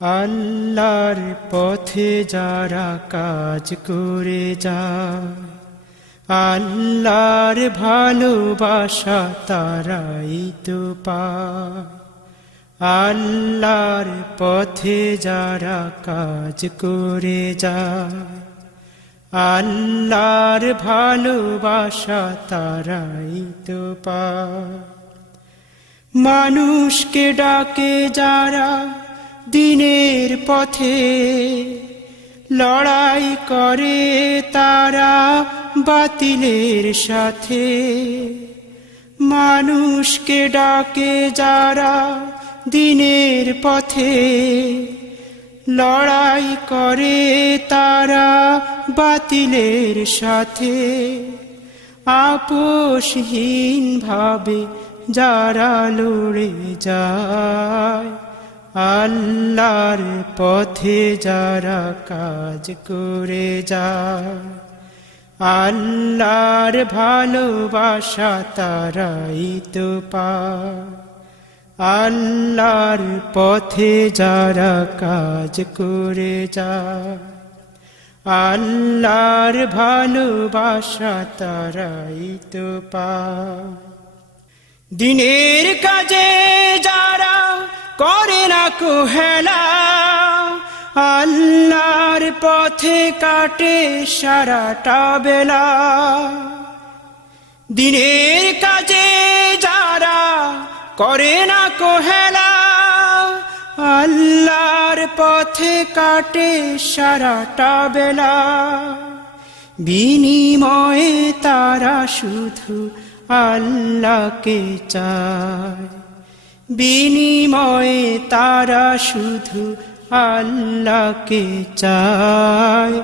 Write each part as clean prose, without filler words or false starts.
আল্লাহর পথে যারা কাজ করে যায়, আল্লাহর ভালোবাসা তারাই তো পায়। আল্লাহর পথে যারা কাজ করে যায়, আল্লাহর ভালোবাসা তারাই তো পায়। মানুষকে ডাকে যারা দিনের পথে, লড়াই করে তারা বাতিলের সাথে। মানুষকে ডাকে যারা দিনের পথে, লড়াই করে তারা বাতিলের সাথে। আপোষহীন ভাবে যারা লড়ে যায়, আল্লাহর পথে যারা কাজ করে যায়, আল্লাহর ভালোবাসা তারাই তো পায়। আল্লাহর পথে যারা কাজ করে যায়, আল্লাহর ভালোবাসা তারাই তো পায়। দিনের কাজে যারা করে না কুহেলা, আল্লাহর পথে কাটে সারাটা বেলা। দিনের কাজে যারা করে না কুহেলা, আল্লাহর পথে কাটে সারাটা বেলা। বিনিময়ে তারা শুধু আল্লাহকে চায়, বিনিময়ে তারা শুধু আল্লাহকে চায়।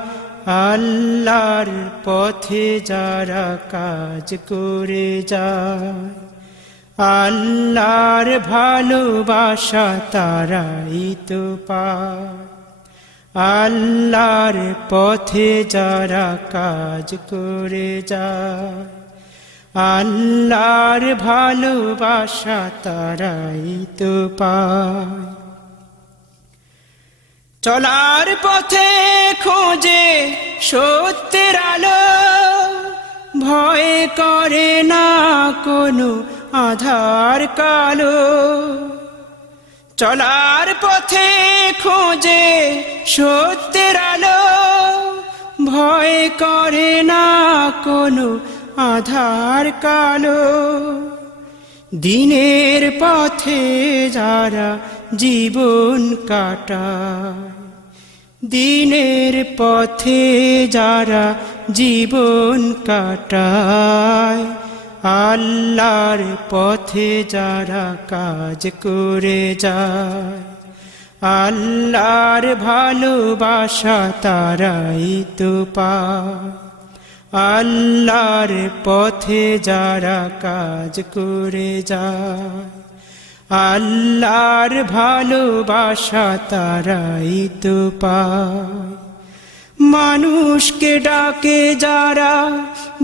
আল্লাহর পথে যারা কাজ করে যায়, আল্লাহর ভালোবাসা তারাই তো পায়। আল্লাহর পথে যারা কাজ করে যায়, আল্লাহর ভালোবাসা তারাই তো পায়। চলার পথে খোঁজে সত্যের আলো, ভয় করে না কোনো আধার কালো। চলার পথে খোঁজে সত্যের আলো, ভয় করে না কোনো আধার কালো। দিনের পথে যারা জীবন কাটায়, দিনের পথে যারা জীবন কাটায়, আল্লাহর পথে যারা কাজ করে যায়, আল্লাহর ভালোবাসা তারাই তো পায়। আল্লাহর পথে যারা কাজ করে যায়, আল্লাহর ভালোবাসা তারাই তো পায়। মানুষকে ডাকে যারা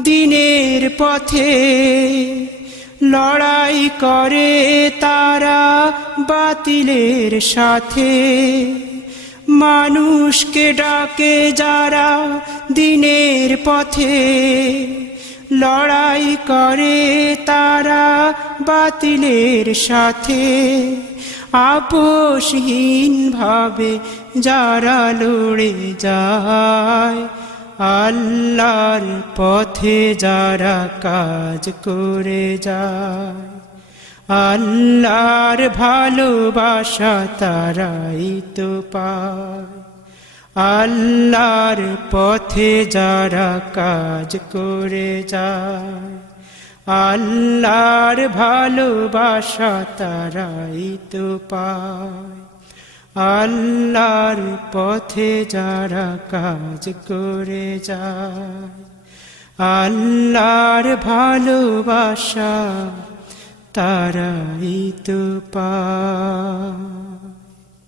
দিনের পথে, লড়াই করে তারা বাতিলের সাথে। মানুষকে ডাকে যারা দিনের পথে, লড়াই করে তারা বাতিলের সাথে। আপোষহীন ভাবে যারা লড়ে যায়, আল্লাহর পথে যারা কাজ করে যায়, আল্লাহর ভালোবাসা তারাই তো পায়। আল্লাহর পথে যারা কাজ করে যায়, আল্লাহর ভালোবাসা তারাই তো পায়। আল্লাহর পথে যারা কাজ করে যায়, আল্লাহর ভালোবাসা তারাই তো পায়।